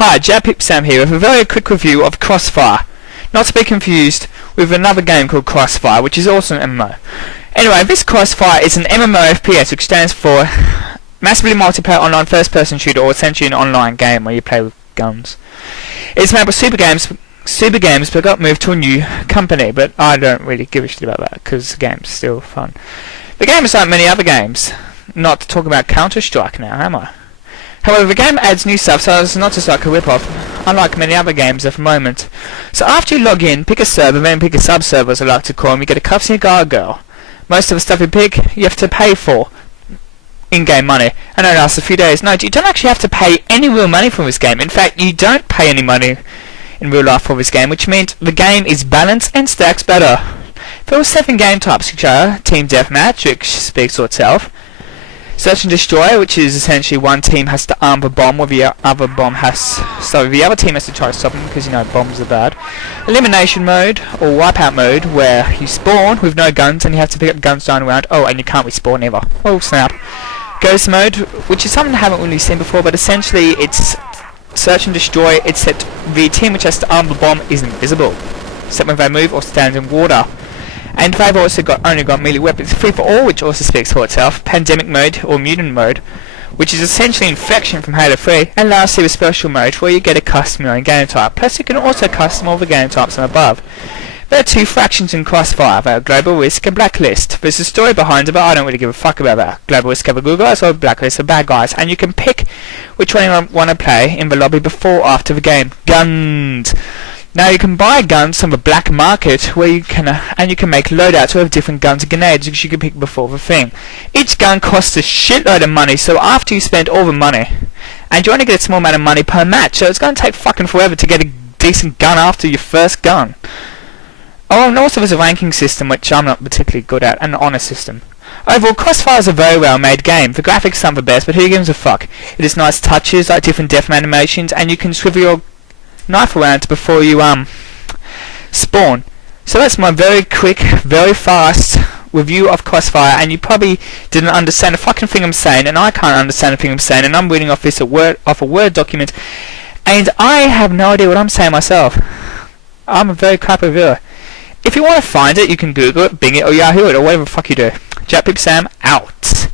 Hi, Jack Pipsam here with a very quick review of CrossFire. Not to be confused with another game called CrossFire, which is also an MMO. Anyway, this CrossFire is an MMOFPS, which stands for Massively Multiplayer Online First Person Shooter, or essentially an online game where you play with guns. It's made by Super Games, but got moved to a new company, but I don't really give a shit about that, because the game's still fun. The game is like many other games. Not to talk about Counter-Strike now, am I? However, the game adds new stuff, so it's not just like a rip-off, unlike many other games at the moment. So after you log in, pick a server, then pick a sub-server, as I like to call them, you get a cutscene and guard girl. Most of the stuff you pick, you have to pay for in-game money, and it lasts a few days. No, you don't actually have to pay any real money for this game. In fact, you don't pay any money in real life for this game, which means the game is balanced and stacks better. There are 7 game types, which are Team Deathmatch, which speaks for itself. Search and Destroy, which is essentially one team has to arm the bomb, while the other team has to try to stop them, because you know bombs are bad. Elimination mode, or wipeout mode, where you spawn with no guns and you have to pick up guns down around. Oh, and you can't respawn ever. Oh snap. Ghost mode, which is something I haven't really seen before, but essentially it's Search and Destroy, except the team which has to arm the bomb is invisible, except when they move or stand in water. And they've also only got melee weapons. Free for all, which also speaks for itself. Pandemic mode, or mutant mode, which is essentially infection from Halo 3. And lastly, the special mode, where you get a custom your own game type. Plus, you can also custom all the game types and above. There are 2 fractions in CrossFire. There are Global Risk and Blacklist. There's a story behind it, but I don't really give a fuck about that. Global Risk are the good guys, or Blacklist are bad guys. And you can pick which one you want to play in the lobby before or after the game. Guns! Now you can buy guns from the black market, where you can make loadouts with different guns and grenades, which you can pick before the thing. Each gun costs a shitload of money, so after you spend all the money, and you only get a small amount of money per match, so it's going to take fucking forever to get a decent gun after your first gun. Oh, and also there's a ranking system, which I'm not particularly good at, and an honor system. Overall, CrossFire is a very well made game. The graphics aren't the best, but who gives a fuck? It has nice touches, like different death animations, and you can swivel your knife around before you spawn. So that's my very quick, very fast review of CrossFire, and you probably didn't understand a fucking thing I'm saying, and I can't understand a thing I'm saying, and I'm reading off this off a Word document, and I have no idea what I'm saying myself. I'm a very crap reviewer. If you want to find it, you can Google it, Bing it, or Yahoo it, or whatever the fuck you do. Jack Pipsam out.